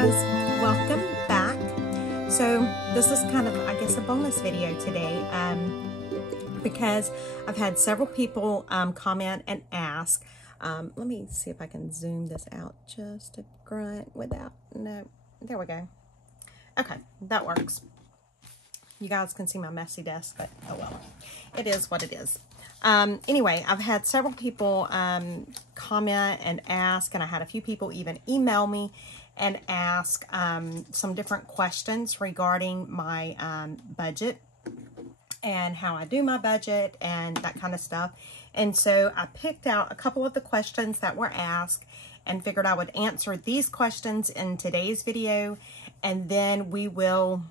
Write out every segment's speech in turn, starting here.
guys, welcome back. So this is kind of, I guess, a bonus video today because I've had several people comment and ask. Let me see if I can zoom this out just a grunt without, no, there we go. Okay, that works. You guys can see my messy desk, but oh well, it is what it is. Anyway, I've had several people comment and ask, and I had a few people even email me and ask some different questions regarding my budget and how I do my budget and that kind of stuff. And so I picked out a couple of the questions that were asked and figured I would answer these questions in today's video, and then we will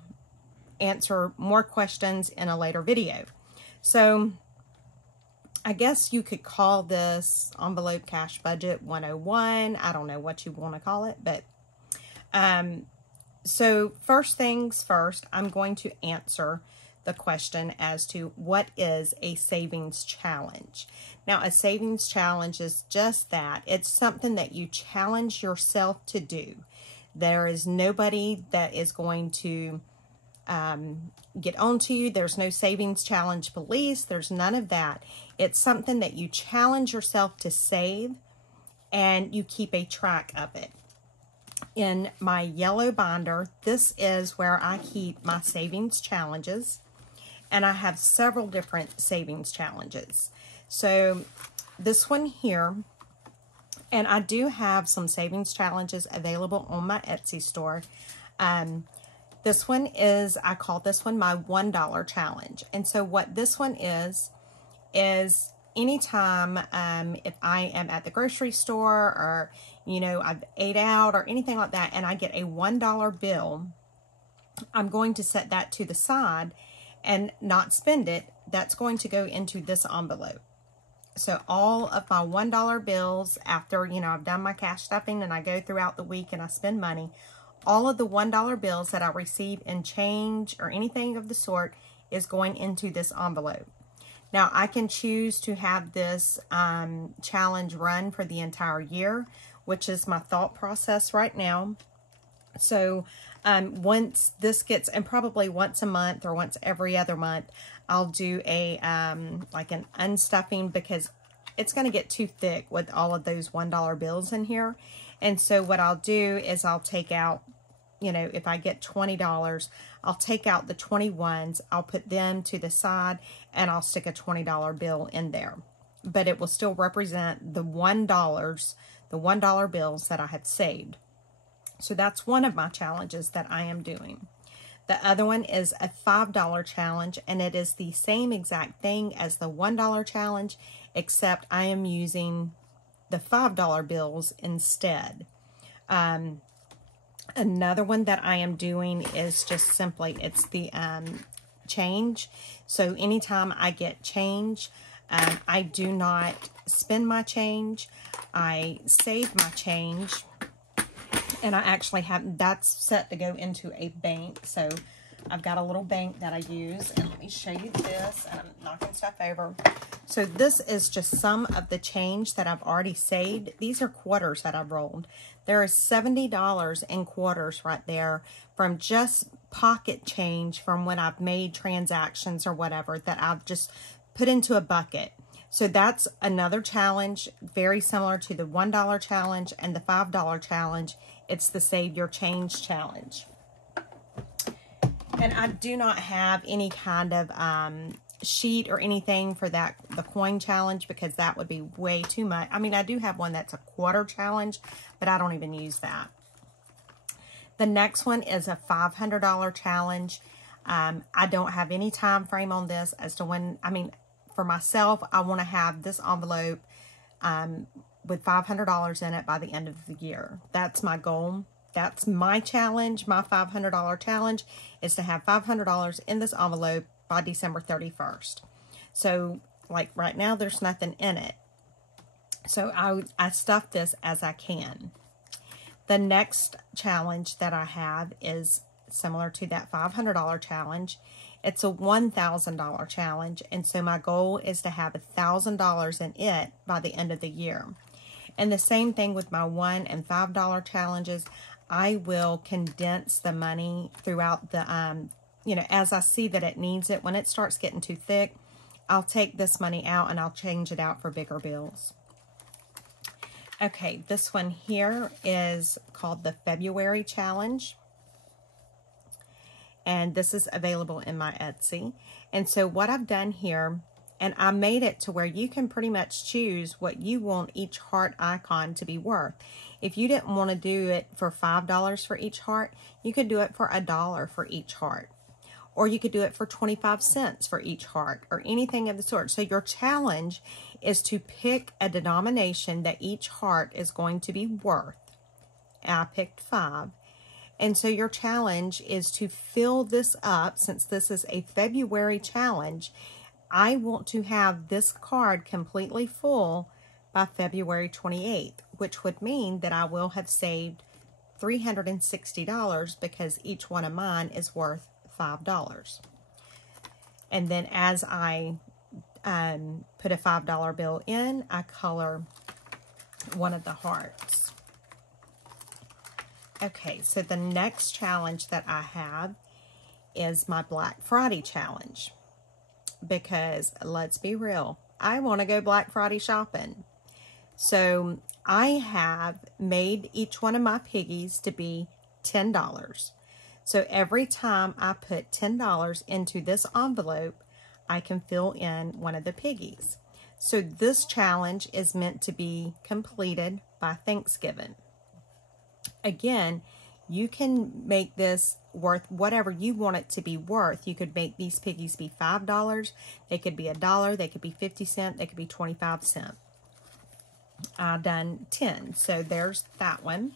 answer more questions in a later video. So I guess you could call this Envelope Cash Budget 101. I don't know what you want to call it, but so first things first, I'm going to answer the question as to what is a savings challenge. Now, a savings challenge is just that. It's something that you challenge yourself to do. There is nobody that is going to get onto you. There's no savings challenge police. There's none of that. It's something that you challenge yourself to save, and you keep a track of it. In my yellow binder, this is where I keep my savings challenges, and I have several different savings challenges. So this one here, and I do have some savings challenges available on my Etsy store. This one is, I call this one my $1 challenge. And so what this one is anytime if I am at the grocery store, or, you know, I've ate out or anything like that, and I get a $1 bill, I'm going to set that to the side and not spend it. That's going to go into this envelope. So all of my $1 bills, after, you know, I've done my cash stuffing and I go throughout the week and I spend money, all of the $1 bills that I receive in change or anything of the sort is going into this envelope. Now, I can choose to have this challenge run for the entire year, which is my thought process right now. So once this gets, and probably once a month or once every other month, I'll do a like an unstuffing, because it's going to get too thick with all of those $1 bills in here. And so what I'll do is I'll take out, you know, if I get $20, I'll take out the 21s, I'll put them to the side, and I'll stick a $20 bill in there. But it will still represent the $1 bills that I have saved. So that's one of my challenges that I am doing. The other one is a $5 challenge, and it is the same exact thing as the $1 challenge, except I am using the $5 bills instead. Another one that I am doing is just simply, it's the change. So anytime I get change, I do not spend my change. I save my change, and I actually have, that's set to go into a bank. So I've got a little bank that I use, and let me show you this, and I'm knocking stuff over. So this is just some of the change that I've already saved. These are quarters that I've rolled. There is $70 in quarters right there from just pocket change from when I've made transactions or whatever that I've just put into a bucket. So that's another challenge, very similar to the $1 challenge and the $5 challenge. It's the Save Your Change challenge. And I do not have any kind of sheet or anything for that, the coin challenge, because that would be way too much. I mean, I do have one that's a quarter challenge, but I don't even use that. The next one is a $500 challenge. I don't have any time frame on this as to when, I mean, for myself, I want to have this envelope with $500 in it by the end of the year. That's my goal. That's my challenge. My $500 challenge is to have $500 in this envelope by December 31st. So, like right now, there's nothing in it. So I stuff this as I can. The next challenge that I have is similar to that $500 challenge. It's a $1,000 challenge, and so my goal is to have $1,000 in it by the end of the year. And the same thing with my $1 and $5 challenges. I will condense the money throughout the, you know, as I see that it needs it. When it starts getting too thick, I'll take this money out and I'll change it out for bigger bills. Okay, this one here is called the February Challenge. And this is available in my Etsy. And so what I've done here, and I made it to where you can pretty much choose what you want each heart icon to be worth. If you didn't want to do it for $5 for each heart, you could do it for $1 for each heart. Or you could do it for 25 cents for each heart, or anything of the sort. So your challenge is to pick a denomination that each heart is going to be worth. I picked 5. And so your challenge is to fill this up. Since this is a February challenge, I want to have this card completely full by February 28th, which would mean that I will have saved $360 because each one of mine is worth $5. And then as I put a $5 bill in, I color one of the hearts. Okay, so the next challenge that I have is my Black Friday challenge. Because let's be real, I want to go Black Friday shopping. So I have made each one of my piggies to be $10. So every time I put $10 into this envelope, I can fill in one of the piggies. So this challenge is meant to be completed by Thanksgiving. Again, you can make this worth whatever you want it to be worth. You could make these piggies be $5. They could be $1. They could be 50 cents. They could be 25 cents. I've done 10. So there's that one.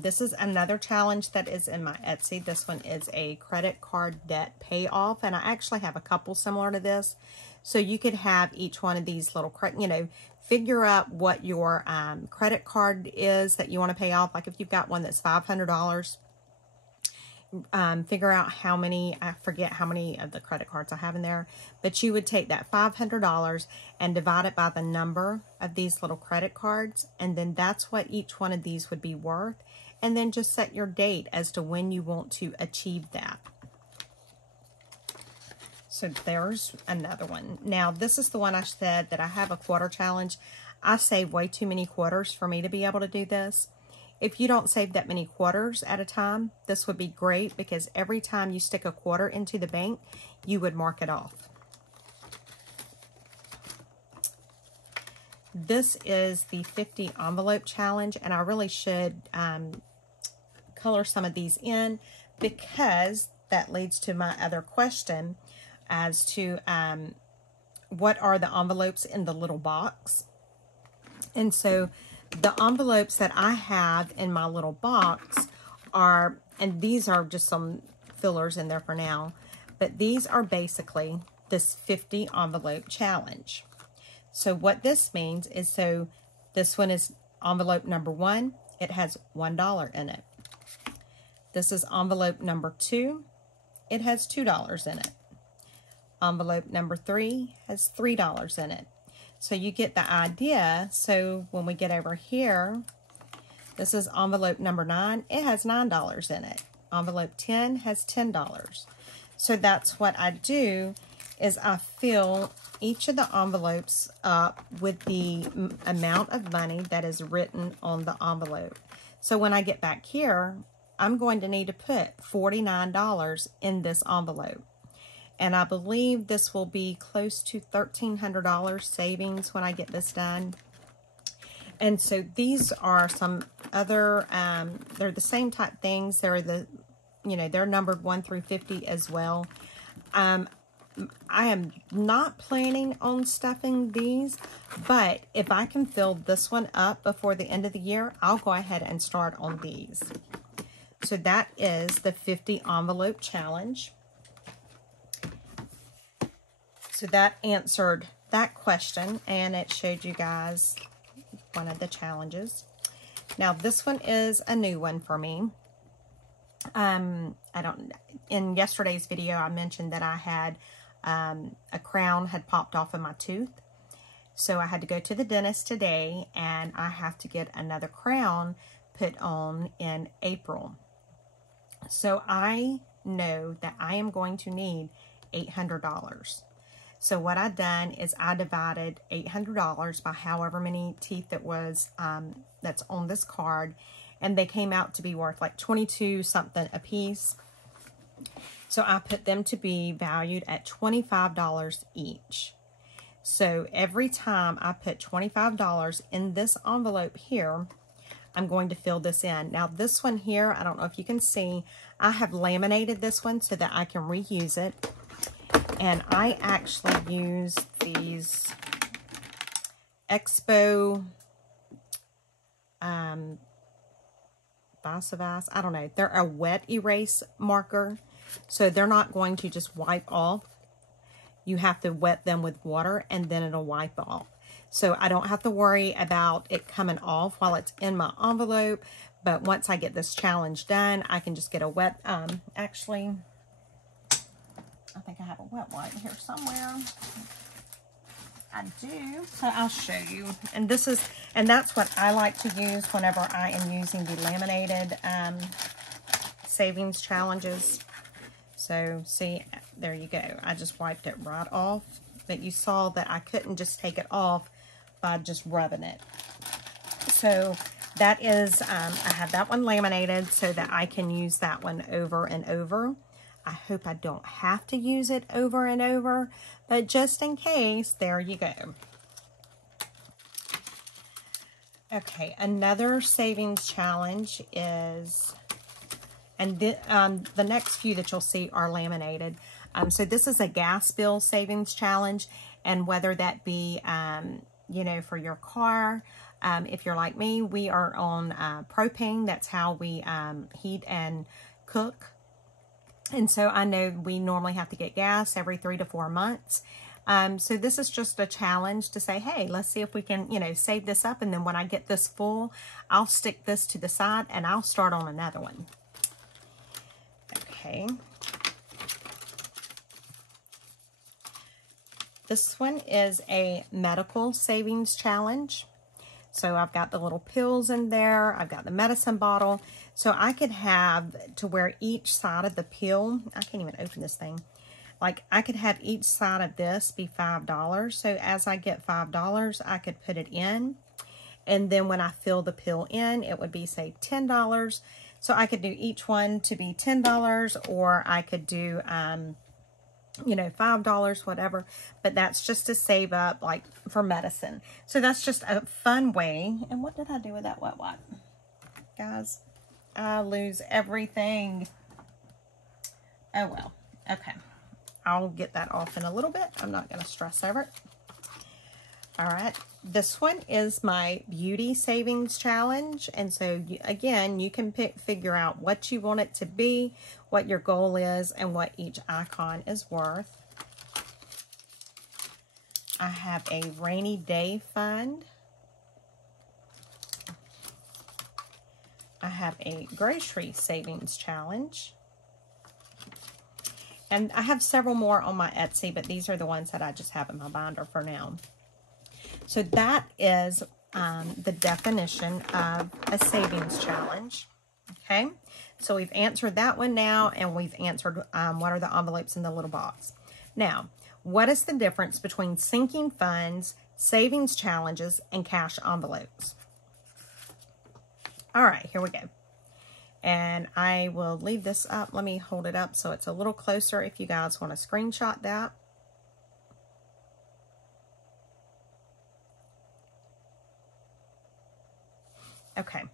This is another challenge that is in my Etsy. This one is a credit card debt payoff. And I actually have a couple similar to this. So you could have each one of these little, you know, figure out what your credit card is that you want to pay off. Like if you've got one that's $500, figure out how many, I forget how many of the credit cards I have in there, but you would take that $500 and divide it by the number of these little credit cards, and then that's what each one of these would be worth, and then just set your date as to when you want to achieve that. So there's another one. Now, this is the one I said that I have a quarter challenge. I save way too many quarters for me to be able to do this. If you don't save that many quarters at a time, this would be great because every time you stick a quarter into the bank, you would mark it off. This is the 50 envelope challenge, and I really should color some of these in because that leads to my other question as to what are the envelopes in the little box. And so the envelopes that I have in my little box are, and these are just some fillers in there for now, but these are basically this 50 envelope challenge. So what this means is, so this one is envelope number 1. It has $1 in it. This is envelope number 2. It has $2 in it. Envelope number 3 has $3 in it. So you get the idea. So when we get over here, this is envelope number 9. It has $9 in it. Envelope 10 has $10. So that's what I do, is I fill each of the envelopes up with the amount of money that is written on the envelope. So when I get back here, I'm going to need to put $49 in this envelope. And I believe this will be close to $1,300 savings when I get this done. And so these are some other, they're the same type things. They're the, you know, they're numbered 1 through 50 as well. I am not planning on stuffing these, but if I can fill this one up before the end of the year, I'll go ahead and start on these. So that is the 50 envelope challenge. So that answered that question, and it showed you guys one of the challenges. Now this one is a new one for me. In yesterday's video, I mentioned that I had a crown had popped off of my tooth. So I had to go to the dentist today, and I have to get another crown put on in April. So I know that I am going to need $800. So what I done is I divided $800 by however many teeth it was that's on this card, and they came out to be worth like 22 something a piece. So I put them to be valued at $25 each. So every time I put $25 in this envelope here, I'm going to fill this in. Now this one here, I don't know if you can see, I have laminated this one so that I can reuse it. And I actually use these Expo Vice, I don't know. They're a wet erase marker, so they're not going to just wipe off. You have to wet them with water and then it'll wipe off. So I don't have to worry about it coming off while it's in my envelope. But once I get this challenge done, I can just get a wet, actually, I think I have a wet wipe here somewhere. I do, so I'll show you. And this is, and that's what I like to use whenever I am using the laminated savings challenges. So see, there you go. I just wiped it right off, but you saw that I couldn't just take it off by just rubbing it. So that is, I have that one laminated so that I can use that one over and over. I hope I don't have to use it over and over, but just in case, there you go. Okay, another savings challenge is, and the next few that you'll see are laminated. So this is a gas bill savings challenge, and whether that be, you know, for your car, if you're like me, we are on propane. That's how we heat and cook. And so I know we normally have to get gas every 3 to 4 months. So this is just a challenge to say, hey, let's see if we can, you know, save this up. And then when I get this full, I'll stick this to the side and I'll start on another one. Okay. This one is a medical savings challenge. So I've got the little pills in there. I've got the medicine bottle. So I could have to where each side of the pill, I can't even open this thing. Like I could have each side of this be $5. So as I get $5, I could put it in. And then when I fill the pill in, it would be say $10. So I could do each one to be $10, or I could do, you know, $5, whatever, but that's just to save up like for medicine. So that's just a fun way. And what did I do with that wet wipe? Guys, I lose everything. Oh well, okay. I'll get that off in a little bit. I'm not going to stress over it. All right, this one is my beauty savings challenge. And so again, you can figure out what you want it to be, what your goal is, and what each icon is worth. I have a rainy day fund. I have a grocery savings challenge. And I have several more on my Etsy, but these are the ones that I just have in my binder for now. So that is the definition of a savings challenge. Okay, so we've answered that one now, and we've answered what are the envelopes in the little box. Now, what is the difference between sinking funds, savings challenges, and cash envelopes? All right, here we go. And I will leave this up. Let me hold it up so it's a little closer if you guys want to screenshot that. Okay,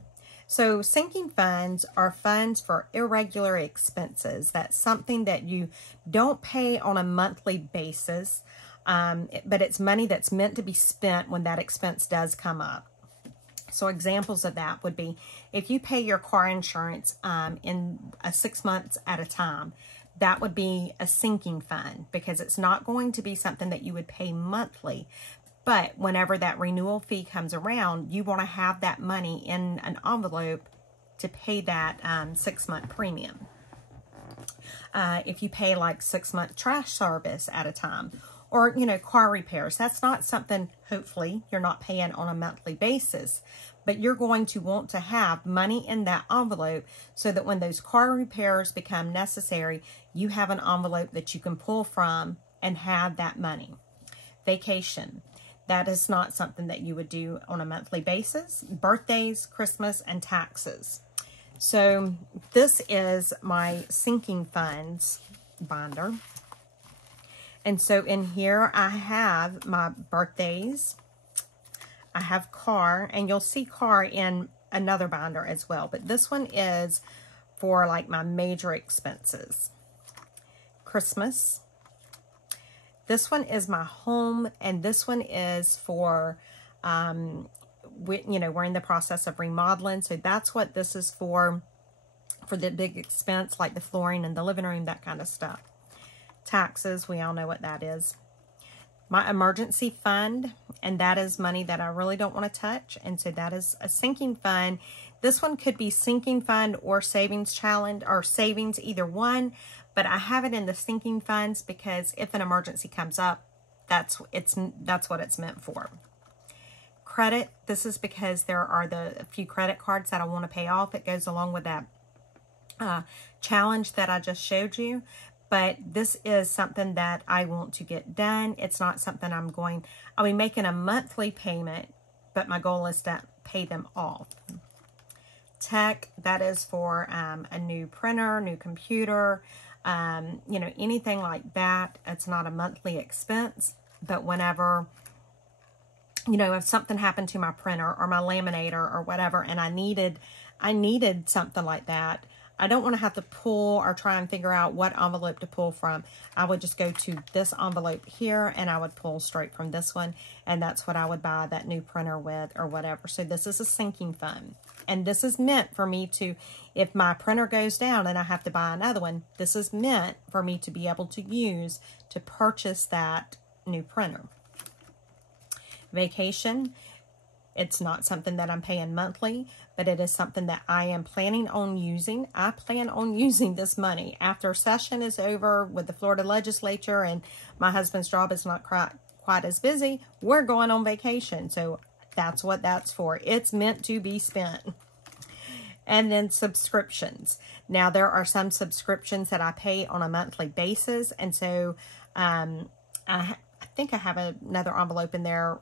so sinking funds are funds for irregular expenses. That's something that you don't pay on a monthly basis, but it's money that's meant to be spent when that expense does come up. So examples of that would be if you pay your car insurance in 6 months at a time, that would be a sinking fund because it's not going to be something that you would pay monthly. But whenever that renewal fee comes around, you want to have that money in an envelope to pay that 6-month premium. If you pay like 6-month trash service at a time, or, you know, car repairs, that's not something, hopefully, you're not paying on a monthly basis. but you're going to want to have money in that envelope so that when those car repairs become necessary, you have an envelope that you can pull from and have that money. Vacation. That is not something that you would do on a monthly basis. Birthdays, Christmas, and taxes. So this is my sinking funds binder. And so in here I have my birthdays. I have car, and you'll see car in another binder as well. But this one is for like my major expenses. Christmas. This one is my home, and this one is for, we're in the process of remodeling. So that's what this is for the big expense, like the flooring and the living room, that kind of stuff. Taxes, we all know what that is. My emergency fund, and that is money that I really don't want to touch. And so that is a sinking fund. This one could be sinking fund or savings challenge, or savings, either one. But I have it in the sinking funds because if an emergency comes up, that's what it's meant for. Credit, this is because there are a few credit cards that I want to pay off. It goes along with that challenge that I just showed you. But this is something that I want to get done. It's not something I'll be making a monthly payment, but my goal is to pay them off. Tech, that is for a new printer, new computer, anything like that. It's not a monthly expense, but whenever, if something happened to my printer or my laminator or whatever, and I needed something like that, I don't want to have to pull or try and figure out what envelope to pull from. I would just go to this envelope here, and I would pull straight from this one, and that's what I would buy that new printer with or whatever. So this is a sinking fund. And this is meant for me to, if my printer goes down and I have to buy another one, this is meant for me to be able to use to purchase that new printer. Vacation, it's not something that I'm paying monthly, but it is something that I am planning on using. I plan on using this money. After session is over with the Florida legislature and my husband's job is not quite as busy, we're going on vacation. So that's what that's for. It's meant to be spent. And then subscriptions. Now, there are some subscriptions that I pay on a monthly basis. And so I think I have another envelope in there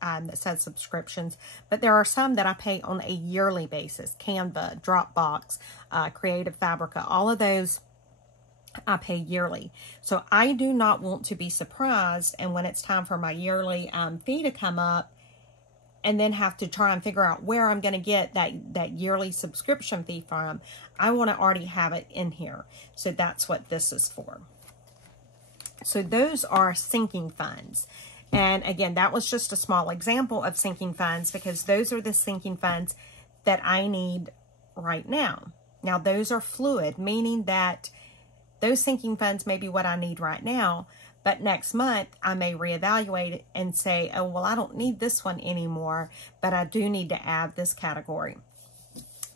that says subscriptions. But there are some that I pay on a yearly basis. Canva, Dropbox, Creative Fabrica, all of those I pay yearly. So I do not want to be surprised. And when it's time for my yearly fee to come up, and then have to try and figure out where I'm going to get that yearly subscription fee from, I want to already have it in here. So that's what this is for. So those are sinking funds. And again, that was just a small example of sinking funds because those are the sinking funds that I need right now. Now, those are fluid, meaning that those sinking funds may be what I need right now, but next month, I may reevaluate it and say, oh, well, I don't need this one anymore, but I do need to add this category.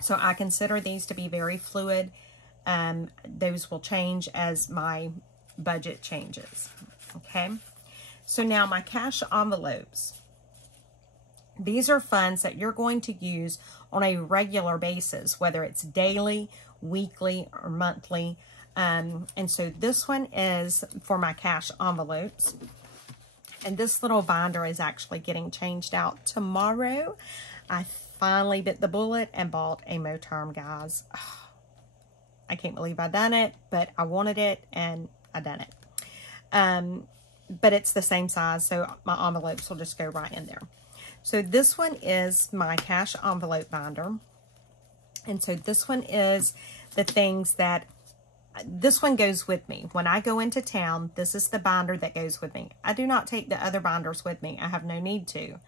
So I consider these to be very fluid. Those will change as my budget changes. Okay. So now my cash envelopes. These are funds that you're going to use on a regular basis, whether it's daily, weekly, or monthly. And so this one is for my cash envelopes. And this little binder is actually getting changed out tomorrow. I finally bit the bullet and bought a Moterm, guys. Oh, I can't believe I done it, but I wanted it and I done it. But it's the same size, so my envelopes will just go right in there. So this one is my cash envelope binder. And so this one is the things that this one goes with me. When I go into town, this is the binder that goes with me. I do not take the other binders with me. I have no need to.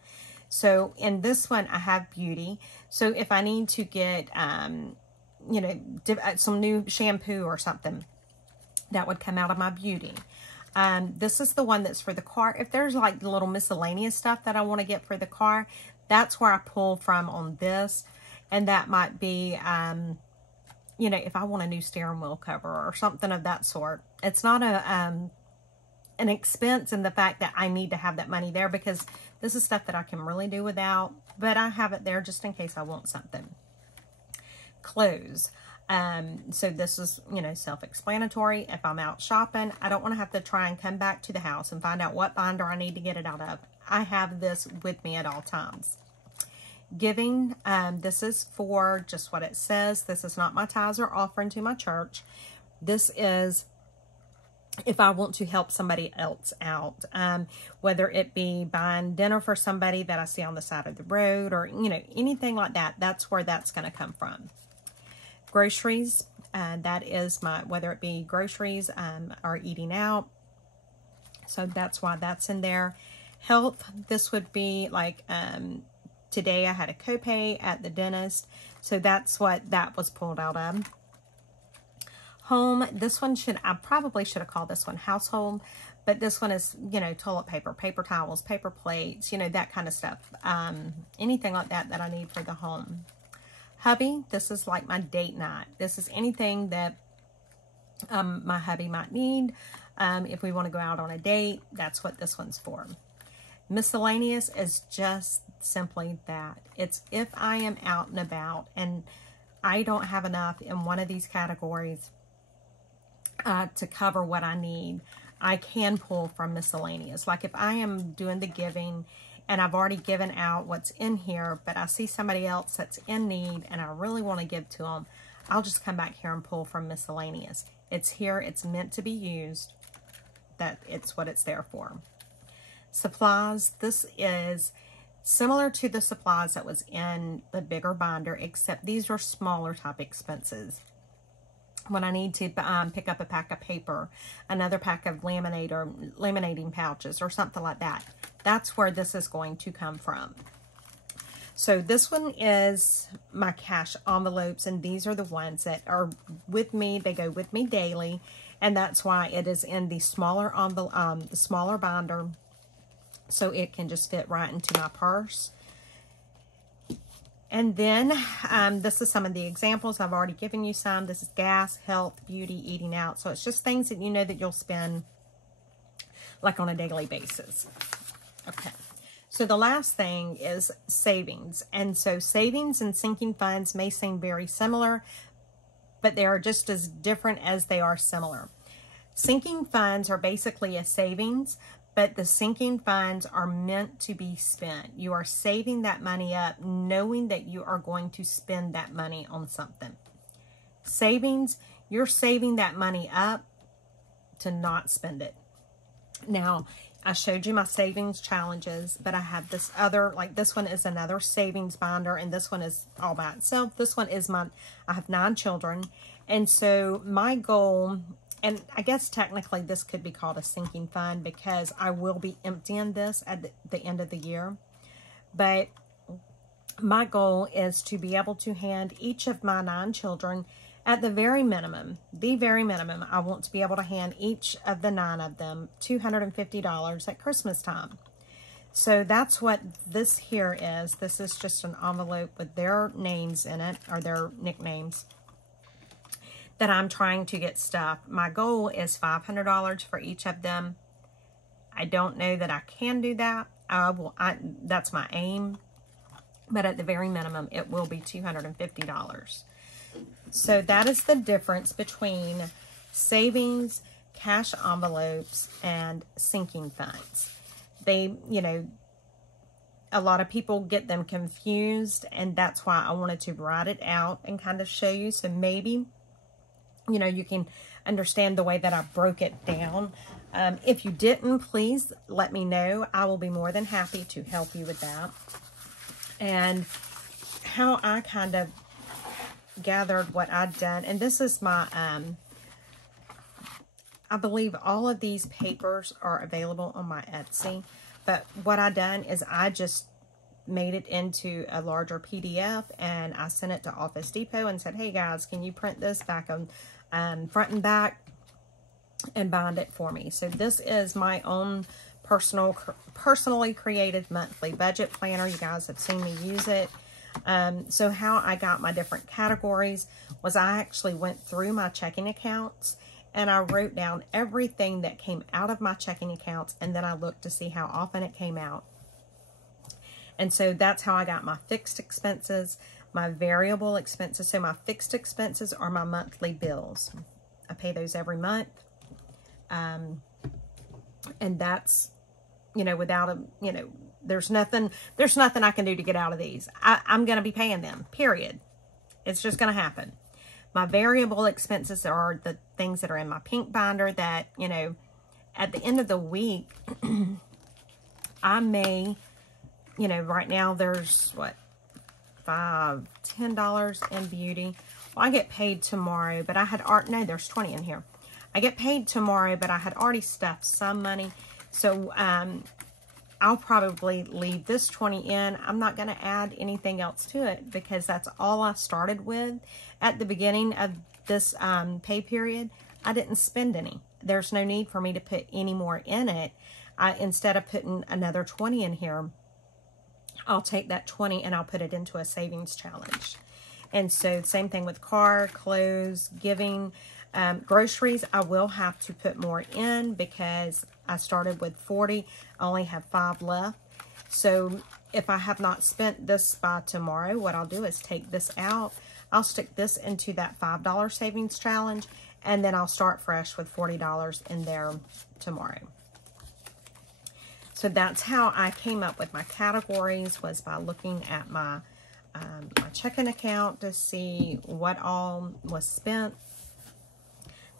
So in this one, I have beauty. So if I need to get, some new shampoo or something, that would come out of my beauty. This is the one that's for the car. If there's like the little miscellaneous stuff that I want to get for the car, that's where I pull from on this. And that might be, if I want a new steering wheel cover or something of that sort. It's not an expense in the fact that I need to have that money there, because this is stuff that I can really do without, but I have it there just in case I want something. Clothes. So this is, you know, self-explanatory. If I'm out shopping, I don't want to have to try and come back to the house and find out what binder I need to get it out of. I have this with me at all times. Giving, this is for just what it says. This is not my tithes or offering to my church. This is if I want to help somebody else out, whether it be buying dinner for somebody that I see on the side of the road, or, you know, anything like that. That's where that's going to come from. Groceries, that is my, whether it be groceries or eating out. So that's why that's in there. Health, this would be like, today I had a copay at the dentist. So that's what that was pulled out of. Home, this one I probably should have called this one household, but this one is, you know, toilet paper, paper towels, paper plates, you know, that kind of stuff. Anything like that that I need for the home. Hubby, this is like my date night. This is anything that my hubby might need. If we want to go out on a date, that's what this one's for. Miscellaneous is just simply that. It's if I am out and about and I don't have enough in one of these categories to cover what I need, I can pull from miscellaneous. Like if I am doing the giving and I've already given out what's in here, but I see somebody else that's in need and I really want to give to them, I'll just come back here and pull from miscellaneous. It's here, it's meant to be used, that it's what it's there for. Supplies, this is similar to the supplies that was in the bigger binder, except these are smaller type expenses. When I need to pick up a pack of paper, another pack of laminating pouches or something like that, that's where this is going to come from. So this one is my cash envelopes, and these are the ones that are with me. They go with me daily, and that's why it is in the smaller envelope, the smaller binder, so it can just fit right into my purse. And then this is some of the examples. I've already given you some. This is gas, health, beauty, eating out. So it's just things that you know that you'll spend like on a daily basis. Okay. So the last thing is savings. And so savings and sinking funds may seem very similar, but they are just as different as they are similar. Sinking funds are basically a savings, but the sinking funds are meant to be spent. You are saving that money up knowing that you are going to spend that money on something. Savings, you're saving that money up to not spend it. Now, I showed you my savings challenges, but I have this other, like this one is another savings binder, and this one is all by itself. This one is I have 9 children, and so my goal, and I guess technically this could be called a sinking fund because I will be emptying this at the end of the year. But my goal is to be able to hand each of my 9 children at the very minimum, I want to be able to hand each of the 9 of them $250 at Christmas time. So that's what this here is. This is just an envelope with their names in it, or their nicknames, that I'm trying to get stuffed. My goal is $500 for each of them. I don't know that I can do that. That's my aim. But at the very minimum, it will be $250. So that is the difference between savings, cash envelopes, and sinking funds. They, you know, a lot of people get them confused, and that's why I wanted to write it out and kind of show you. So maybe, you know, you can understand the way that I broke it down. If you didn't, please let me know. I will be more than happy to help you with that. And how I kind of gathered what I'd done, and this is my I believe all of these papers are available on my Etsy, but what I done is I just made it into a larger PDF, and I sent it to Office Depot and said, hey guys, can you print this back on front and back and bind it for me? So this is my own personally created monthly budget planner. You guys have seen me use it. So how I got my different categories was I actually went through my checking accounts and I wrote down everything that came out of my checking accounts, and then I looked to see how often it came out. And so that's how I got my fixed expenses, my variable expenses. So my fixed expenses are my monthly bills. I pay those every month. And that's, you know, without a, you know, there's nothing I can do to get out of these. I'm going to be paying them, period. It's just going to happen. My variable expenses are the things that are in my pink binder that, you know, at the end of the week, I may, you know, right now there's what, $10 in beauty. Well, I get paid tomorrow, but I had no, there's 20 in here. I get paid tomorrow, but I had already stuffed some money. So, I'll probably leave this 20 in. I'm not going to add anything else to it because that's all I started with at the beginning of this pay period. I didn't spend any. There's no need for me to put any more in it. Instead of putting another 20 in here, I'll take that 20 and I'll put it into a savings challenge. And so same thing with car, clothes, giving, groceries. I will have to put more in because I started with 40. I only have 5 left. So if I have not spent this by tomorrow, what I'll do is take this out. I'll stick this into that $5 savings challenge, and then I'll start fresh with $40 in there tomorrow. So that's how I came up with my categories, was by looking at my my checking account to see what all was spent.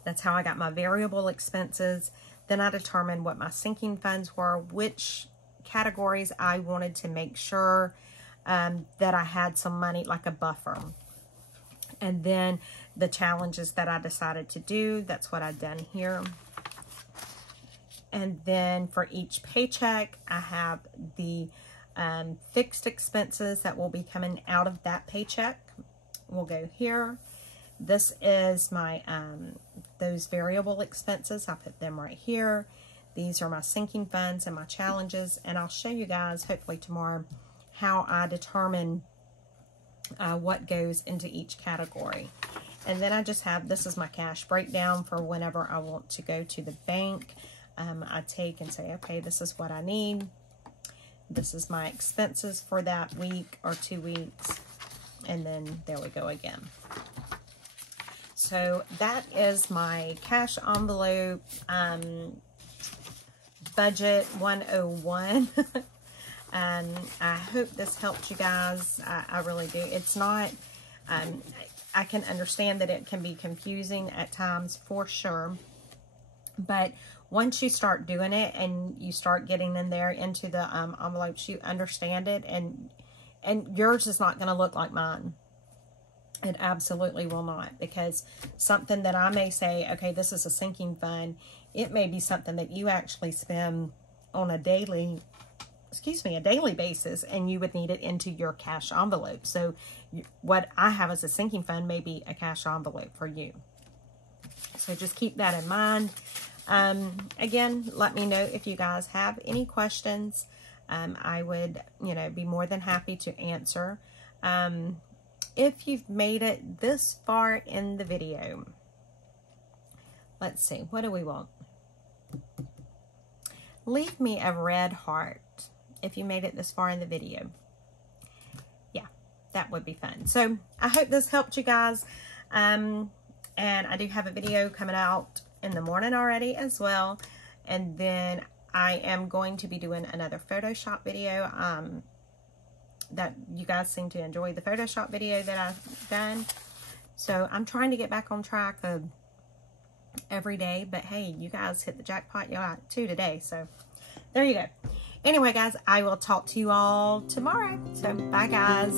That's how I got my variable expenses. Then I determined what my sinking funds were, which categories I wanted to make sure that I had some money, like a buffer. And then the challenges that I decided to do, that's what I've done here. And then for each paycheck, I have the fixed expenses that will be coming out of that paycheck. We'll go here. This is my those variable expenses. I put them right here. These are my sinking funds and my challenges, and I'll show you guys hopefully tomorrow how I determine what goes into each category. And then I just have, this is my cash breakdown for whenever I want to go to the bank. I take and say, okay, this is what I need. This is my expenses for that week or 2 weeks. And then there we go again. So that is my cash envelope budget 101. And I hope this helped you guys. I really do. It's not, I can understand that it can be confusing at times for sure. But once you start doing it and you start getting in there into the envelopes, you understand it, and yours is not going to look like mine. It absolutely will not, because something that I may say, okay, this is a sinking fund, it may be something that you actually spend on a daily basis, and you would need it into your cash envelope. So what I have as a sinking fund may be a cash envelope for you. So just keep that in mind. Again, let me know if you guys have any questions. I would, be more than happy to answer. If you've made it this far in the video, let's see, what do we want? Leave me a red heart if you made it this far in the video. Yeah, that would be fun. So I hope this helped you guys. And I do have a video coming out in the morning already as well. And then I am going to be doing another Photoshop video. That you guys seem to enjoy the Photoshop video that I've done. So I'm trying to get back on track of every day. But hey, you guys hit the jackpot. You got 2 today. So there you go. Anyway, guys, I will talk to you all tomorrow. So bye, guys.